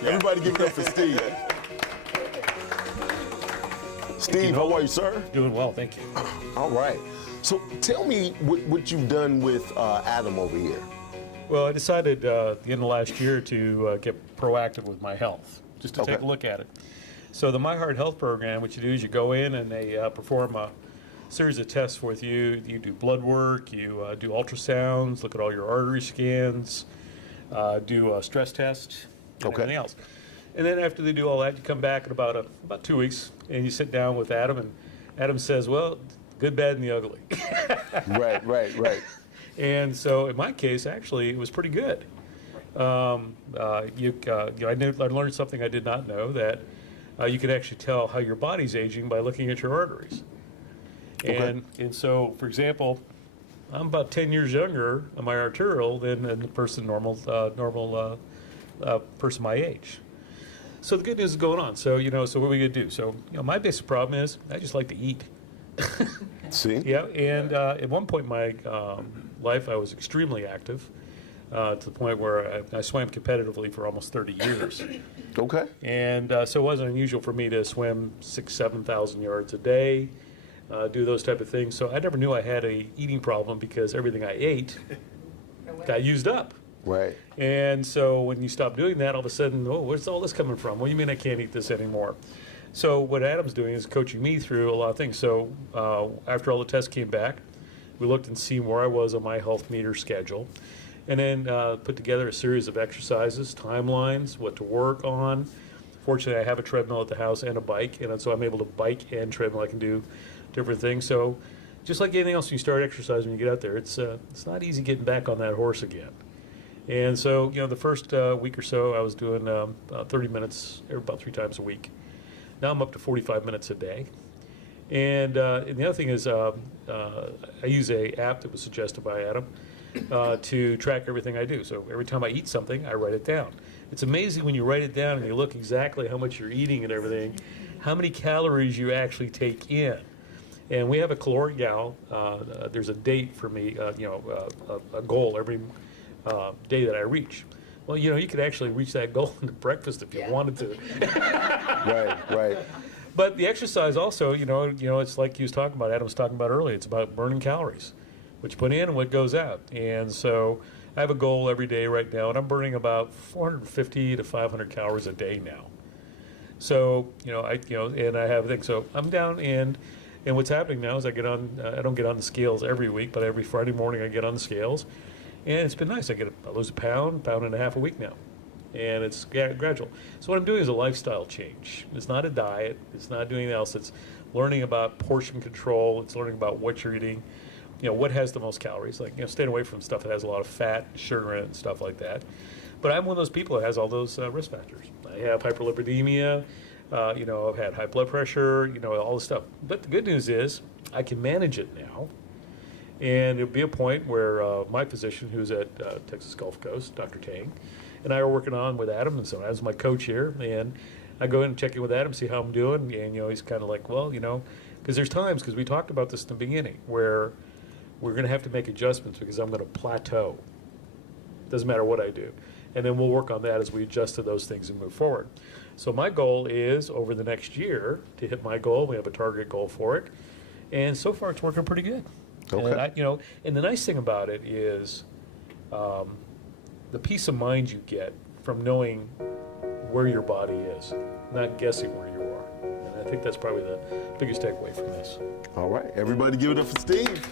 Everybody give it up for Steve. Steve, how are you, sir? Doing well, thank you. All right. So tell me what you've done with Adam over here. Well, I decided at the end of last year to get proactive with my health, just to take a look at it. So the My Heart Health program, what you do is you go in and they perform a series of tests with you. You do blood work, you do ultrasounds, look at all your artery scans, do a stress test, and everything else. And then after they do all that, you come back in about 2 weeks, and you sit down with Adam, and Adam says, well, good, bad, and the ugly. Right. And so in my case, actually, it was pretty good. I learned something I did not know, that you can actually tell how your body's aging by looking at your arteries. And so, for example, I'm about 10 years younger on my arterial than the person normal person my age. So the good news is going on. So so what are we gonna do? So my basic problem is I just like to eat. See? Yeah, and at one point in my life, I was extremely active to the point where I swam competitively for almost 30 years. Okay. And so it wasn't unusual for me to swim 6,000 to 7,000 yards a day, do those type of things. So I never knew I had a eating problem because everything I ate got used up. Right. And so when you stop doing that, all of a sudden, oh, where's all this coming from? What do you mean I can't eat this anymore? So what Adam's doing is coaching me through a lot of things. So after all the tests came back, we looked and seen where I was on my health meter schedule, and then put together a series of exercises, timelines, what to work on. Fortunately, I have a treadmill at the house and a bike, and so I'm able to bike and treadmill. I can do different things. So just like anything else, when you start exercising, when you get out there, it's not easy getting back on that horse again. And so, the first week or so, I was doing 30 minutes about 3 times a week. Now I'm up to 45 minutes a day. And the other thing is I use a app that was suggested by Adam to track everything I do. So every time I eat something, I write it down. It's amazing when you write it down and you look exactly how much you're eating and everything, how many calories you actually take in. And we have a caloric gal. There's a date for me, a goal every day that I reach. Well, you could actually reach that goal in breakfast if you wanted to. Right. But the exercise also, it's like he was talking about, Adam was talking about earlier. It's about burning calories, what you put in and what goes out. And so I have a goal every day right now, and I'm burning about 450 to 500 calories a day now. So, and I have things. So I'm down, and what's happening now is I don't get on the scales every week, but every Friday morning I get on the scales. And it's been nice. I lose a pound and a half a week now. And it's gradual. So what I'm doing is a lifestyle change. It's not a diet. It's not doing anything else. It's learning about portion control. It's learning about what you're eating. What has the most calories. Like, staying away from stuff that has a lot of fat, sugar in it, and stuff like that. But I'm one of those people that has all those risk factors. I have hyperlipidemia. I've had high blood pressure, all this stuff. But the good news is I can manage it now. And it'll be a point where my physician, who's at Texas Gulf Coast, Dr. Tang, and I are working on with Adam, and so Adam's my coach here, and I go in and check in with Adam, see how I'm doing, and he's kind of like, well, because there's times, because we talked about this in the beginning, where we're going to have to make adjustments because I'm going to plateau. Doesn't matter what I do. And then we'll work on that as we adjust to those things and move forward. So my goal is, over the next year, to hit my goal. We have a target goal for it, and so far it's working pretty good. Okay. And and the nice thing about it is the peace of mind you get from knowing where your body is, not guessing where you are. And I think that's probably the biggest takeaway from this. All right. Everybody give it up for Steve.